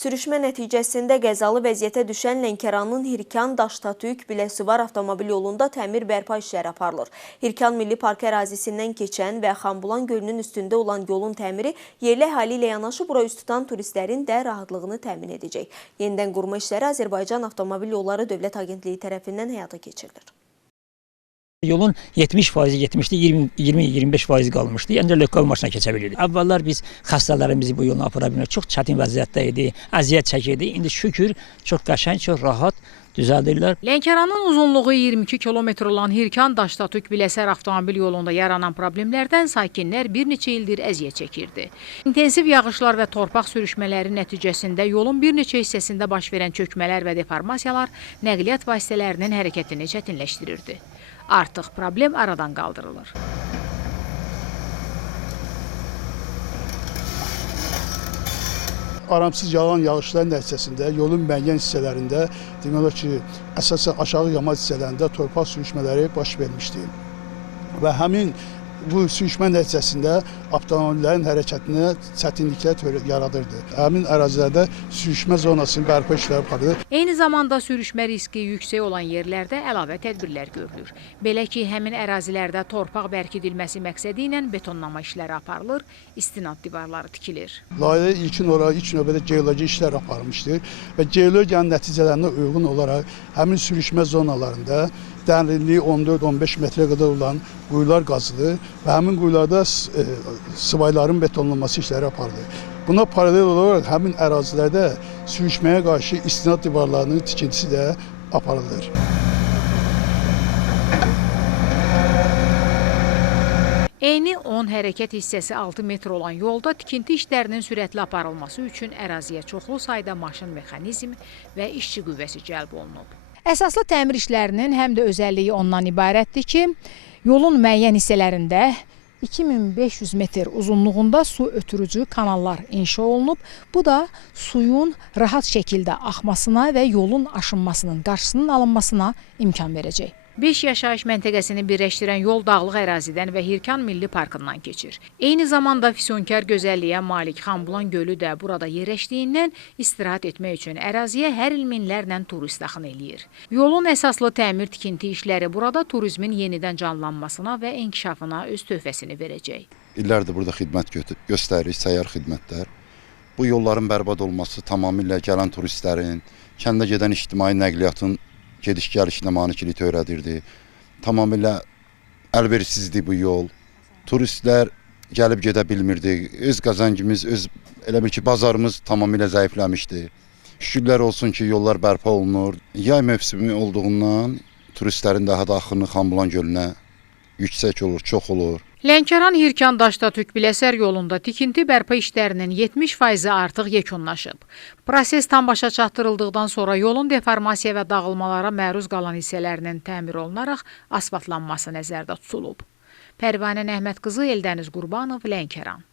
Sürüşmə nəticəsində qəzalı vəziyyətə düşən Lənkəranın Hirkan-Daştatürk-Biləsuvar avtomobil yolunda təmir bərpa işləri aparılır. Hirkan Milli Parkı ərazisindən keçən və Xanbulan gölünün üstündə olan yolun təmiri yerli əhali ilə yanaşı bura üst tutan turistlərin də rahatlığını təmin edəcək. Yenidən qurma işləri Azərbaycan Avtomobil Yolları Dövlət Agentliyi tərəfindən həyata keçirilir. Yolun 70% getmişdi, 20-25% qalmışdı. Yəni lokal maşına keçə bilirdik. Əvvəllər biz xəstələrimizi bu yola apara bilmirdik. Çox çətin vəziyyətdə idi, əziyyət çəkirdi. İndi şükür çox qəşəng, çox rahat düzəldirlər. Lənkəranın uzunluğu 22 kilometr olan Hirkan-Daştatürk-Biləsuvar avtomobil yolunda yaranan problemlərdən sakinlər bir neçə ildir əziyyət çəkirdi. İntensiv yağışlar və torpaq sürüşmələri nəticəsində yolun bir neçə hissəsində baş verən çökmələr və deformasiyalar nəqliyyat vasitələrinin hərəkətini çətinləşdirirdi. Artıq problem aradan qaldırılır. Aramsız yağan yağışların nəticəsində yolun müəyyən hissələrində demək olar ki, əsasən aşağı yamaç hissələrində torpaq sürüşmələri baş vermişdi. Və həmin bu sürüşmə nəticəsində avtomobillərin hərəkətinə çətinliklər yaradırdı. Həmin ərazilərdə sürüşmə zonasının bərpa işləri aparılır. Eyni zamanda sürüşmə riski yüksək olan yerlərdə əlavə tədbirlər görülür. Belə ki, həmin ərazilərdə torpaq bərkidilməsi məqsədi ilə betonlama işləri aparılır, istinad divarları tikilir. Layihə ilk növbədə geoloji işlər aparılmışdır və geologiyanın nəticələrinə uyğun olaraq həmin sürüşmə zonalarında dərinliyi 14-15 metrə qədər olan quyular qazılır və həmin quyularda sıvayların betonlanması işləri aparılır. Buna paralel olaraq həmin ərazilərdə sürüşməyə qarşı istinad divarlarının tikintisi də aparılır. Eyni 10 hərəkət hissəsi 6 metr olan yolda tikinti işlərinin sürətli aparılması üçün əraziyə çoxlu sayda maşın mexanizm və işçi qüvvəsi cəlb olunub. Əsaslı təmir işlərinin həm də özəlliyi ondan ibarətdir ki, yolun müəyyən hissələrində 2500 metr uzunluğunda su ötürücü kanallar inşa olunub. Bu da suyun rahat şəkildə axmasına və yolun aşınmasının qarşısının alınmasına imkan verəcək. 5 yaşayış məntəqəsini birləşdirən yol dağlıq ərazidən və Hirkan Milli Parkından keçir. Eyni zamanda füsunkar gözəlliyə malik Xanbulan gölü də burada yerləşdiyindən istirahət etmək üçün əraziyə hər il minlərlə turist axın eləyir. Yolun əsaslı təmir tikinti işləri burada turizmin yenidən canlanmasına və inkişafına öz töhfəsini verəcək. İllərdir burada xidmət göstəririk, səyyar xidmətlər. Bu yolların bərbad olması tamamilə gələn turistlərin, kəndə gedən ictimai nəqliyyatın gediş-gəlişinə maneçilik törədirdi. Tamamilə əlverişsizdir bu yol. Turistlər gəlib gedə bilmirdi. Öz qazancımız, elə bil ki, bazarımız tamamilə zəifləmişdi. Şükürlər olsun ki, yollar bərpa olunur. Yay mövsümü olduğundan turistlərin daha da axını Xanbulan gölünə yüksək olur, çox olur. Lənkəran Hirkan-Daştatürk-Biləsuvar yolunda tikinti bərpa işlərinin 70% artıq yekunlaşıb. Proses tam başa çatdırıldıqdan sonra yolun deformasiya və dağılmalara məruz qalan hissələrinin təmir olunaraq asfaltlanması nəzərdə tutulub. Pərvanə Əhməd qızı, Eldəniz Qurbanov, Lənkəran.